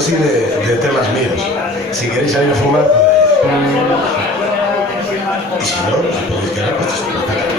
así de temas míos. Si queréis salir a fumar, y si no, os podéis quedar puestos en la puta.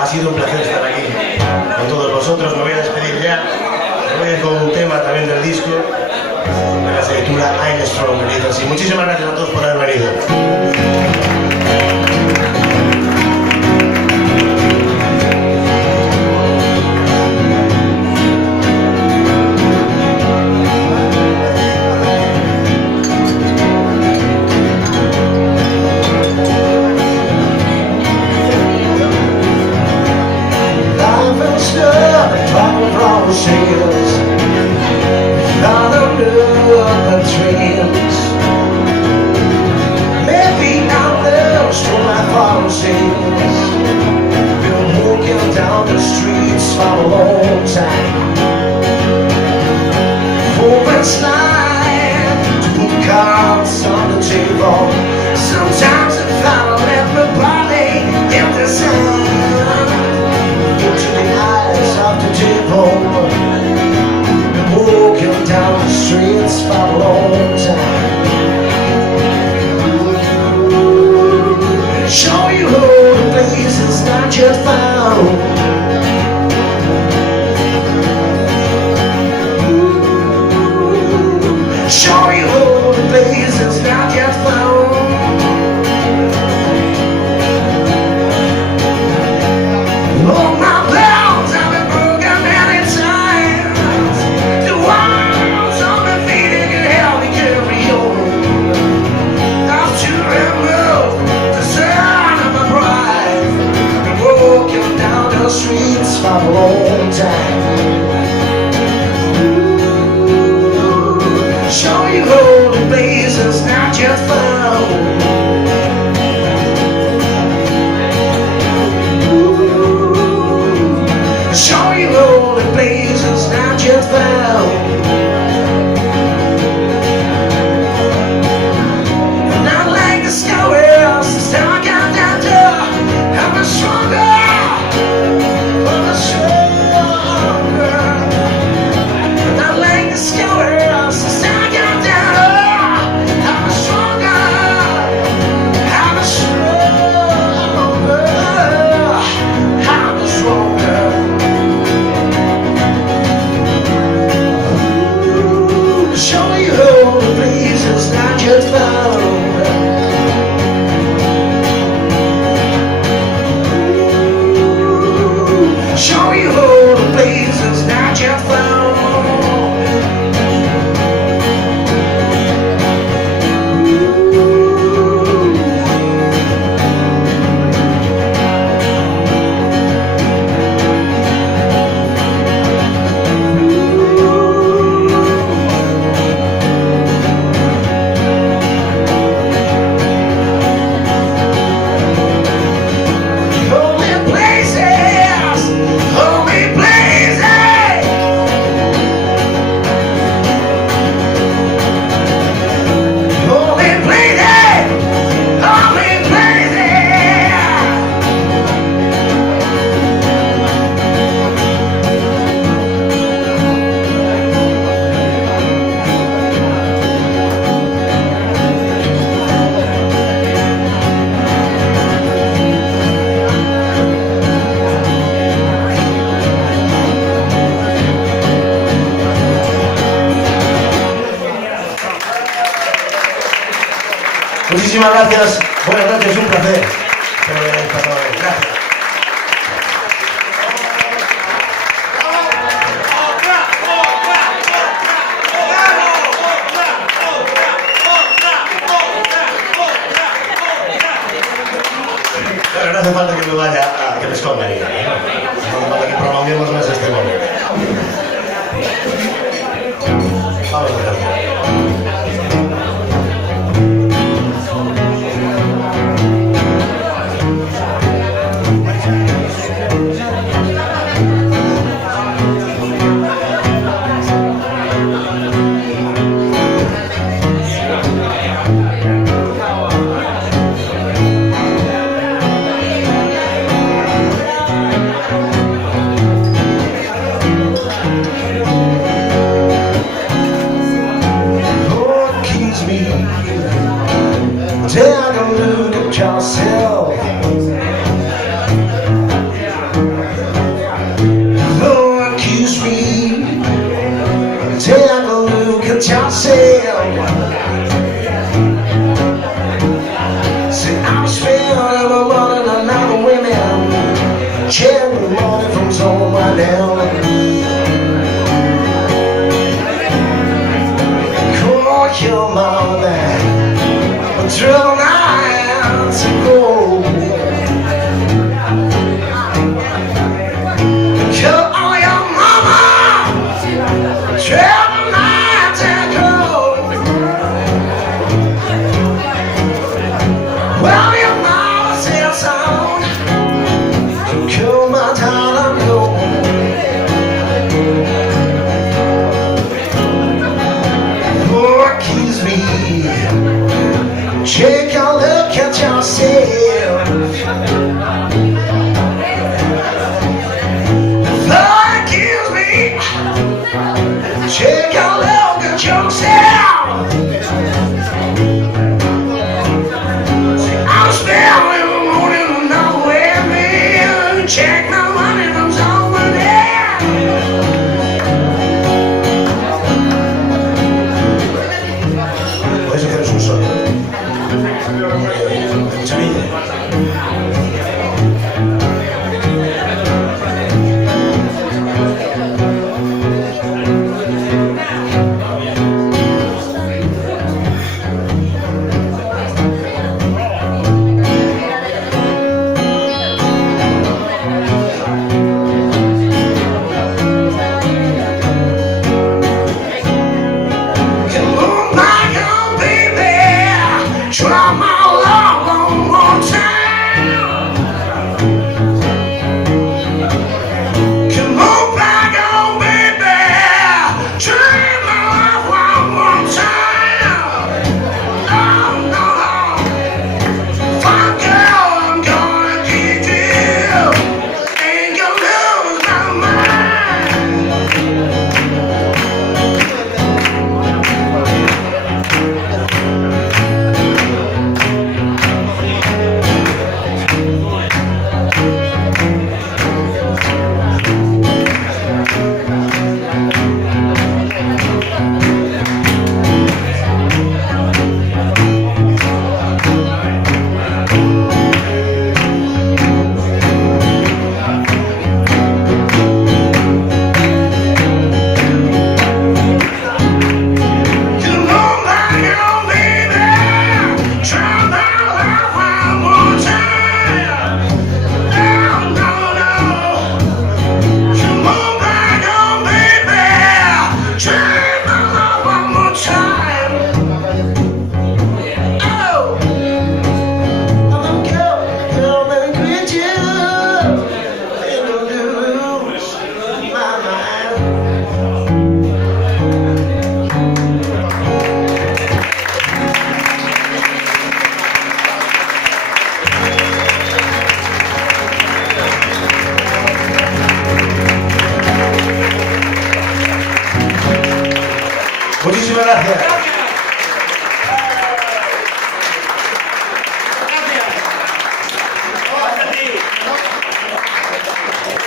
Ha sido un placer estar aquí con todos vosotros. Me voy a despedir ya. Me voy a ir con un tema también del disco, de la se titula I'm Strong. Y muchísimas gracias a todos por haber venido. it's like to put the cards on the table. Sometimes I found everybody in the sun. Into the eyes of the table, walking down the streets for a long time. Show you all the places that you found. Show you all the places that you found. All my bones have been broken many times. The walls on my feet can help me carry on. I've to remove the sound of my pride. Been walking down the streets for a long time. Show you all the places that you found. Show you all the places that you found. Not like the scours, still I got that door. I'm stronger, I'm stronger. Not like the scours, still I got that door. I'm stronger, I'm stronger, I'm stronger. Show you all the places that you found. Show you all the places that you found. Muchísimas gracias, buenas noches, un placer. Gracias. Pero no hace falta que me vaya a que me esconda ahí, ¿no? No hace falta que prolonguemos más este momento. Vamos a ver. Take a look at yourself. Don't accuse me. Take a look at yourself. See, I'm spending my money on other women, sharing money from someone else. Call your mother. Through the night to go. Call your mama. Through the night to go. Well, your mama says so. So call my time and go. jokes out. I'm spelling the morning nowhere, man. Check my money comes over there. Podéis haceros un solo. Chavilla. Try my love one more time. Come on back on, baby. Try my love one more time. No, no, no. Fine girl, I'm gonna get you. Ain't gonna lose my mind. Muchísimas gracias.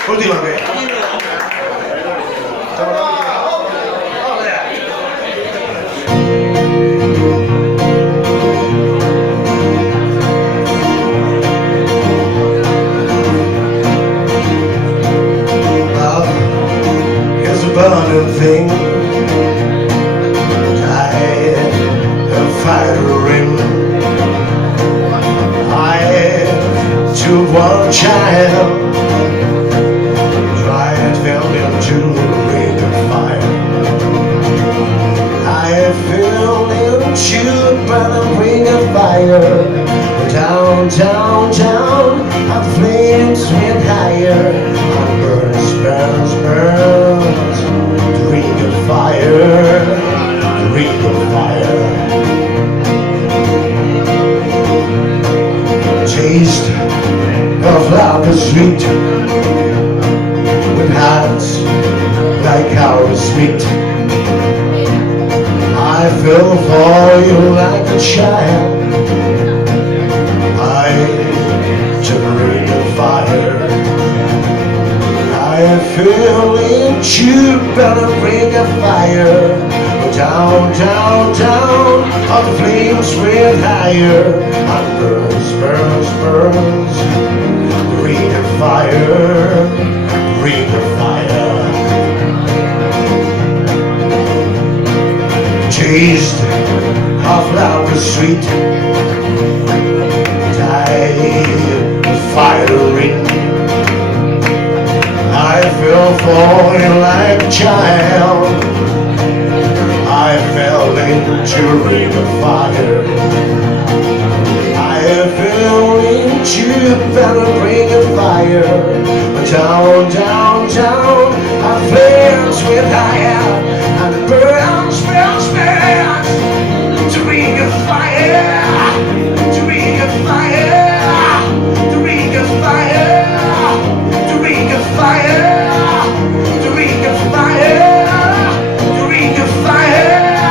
Última vez. Love is a burning thing. One child tried fell into the ring of fire. I fell into the ring of fire. Down, down, down, our flames went higher. I burns, burns, burns. The ring of fire, the ring of fire. Taste of love is sweet, with hearts like ours meet. I fell for you like a child. I took a ring of fire. I fell into a ring of fire. Down, down, down, all the flames went higher. And burns, burns, burns. The ring of fire, the ring of fire. Taste of love is sweet. Die with fire ring. I fell for you like a child. I fell into a ring of fire. I fell into a ring of fire. Down, down, down, our flames went higher. And it burns, burns, burns. The ring of fire, the ring of fire, the ring of fire, the ring of fire, the ring of fire, the ring of fire.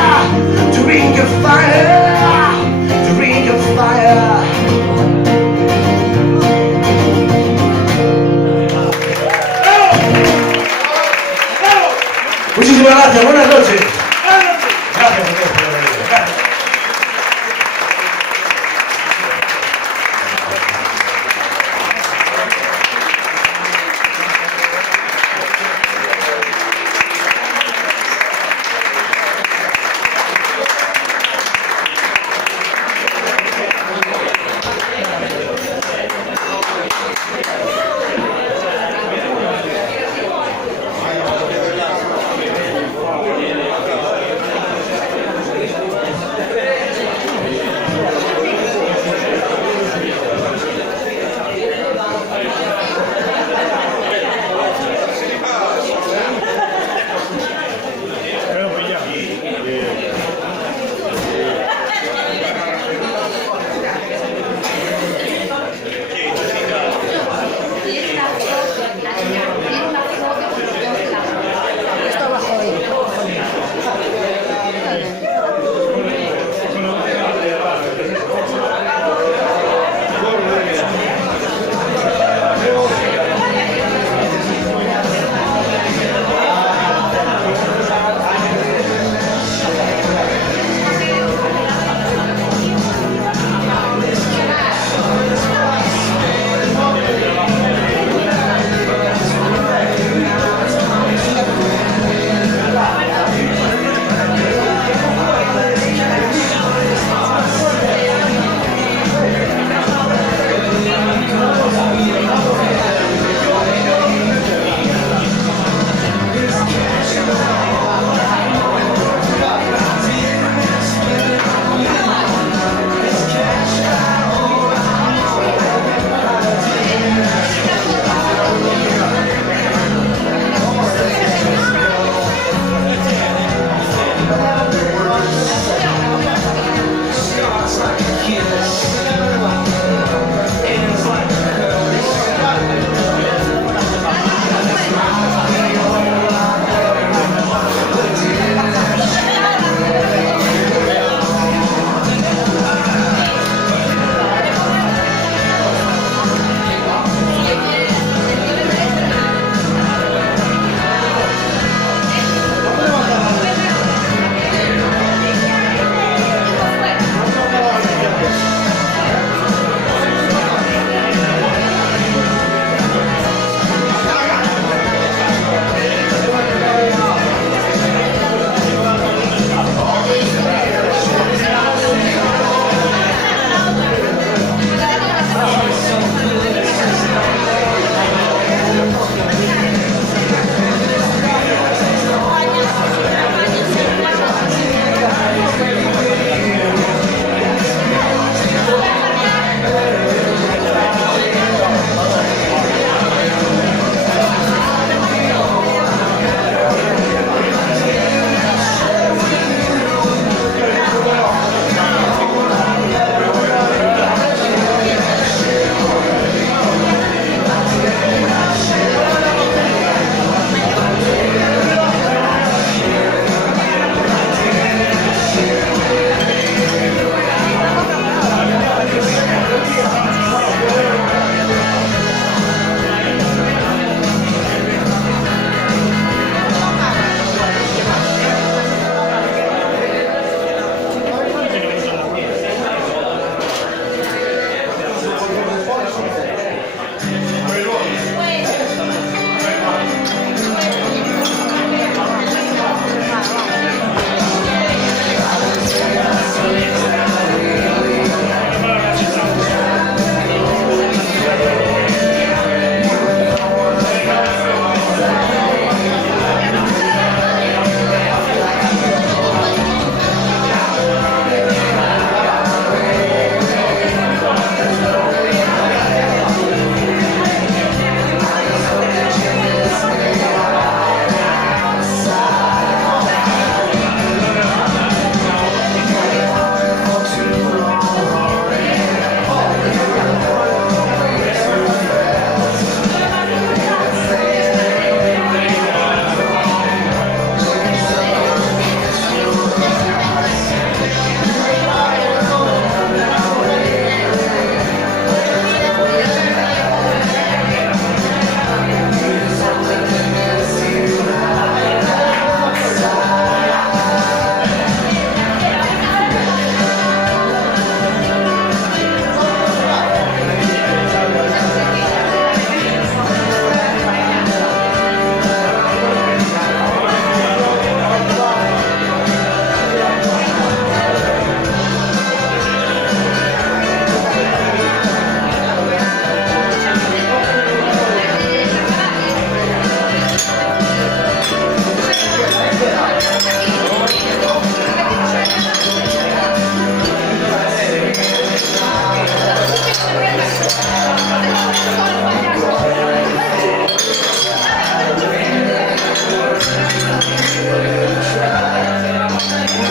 Just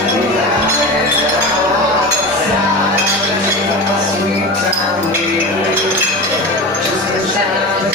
a child,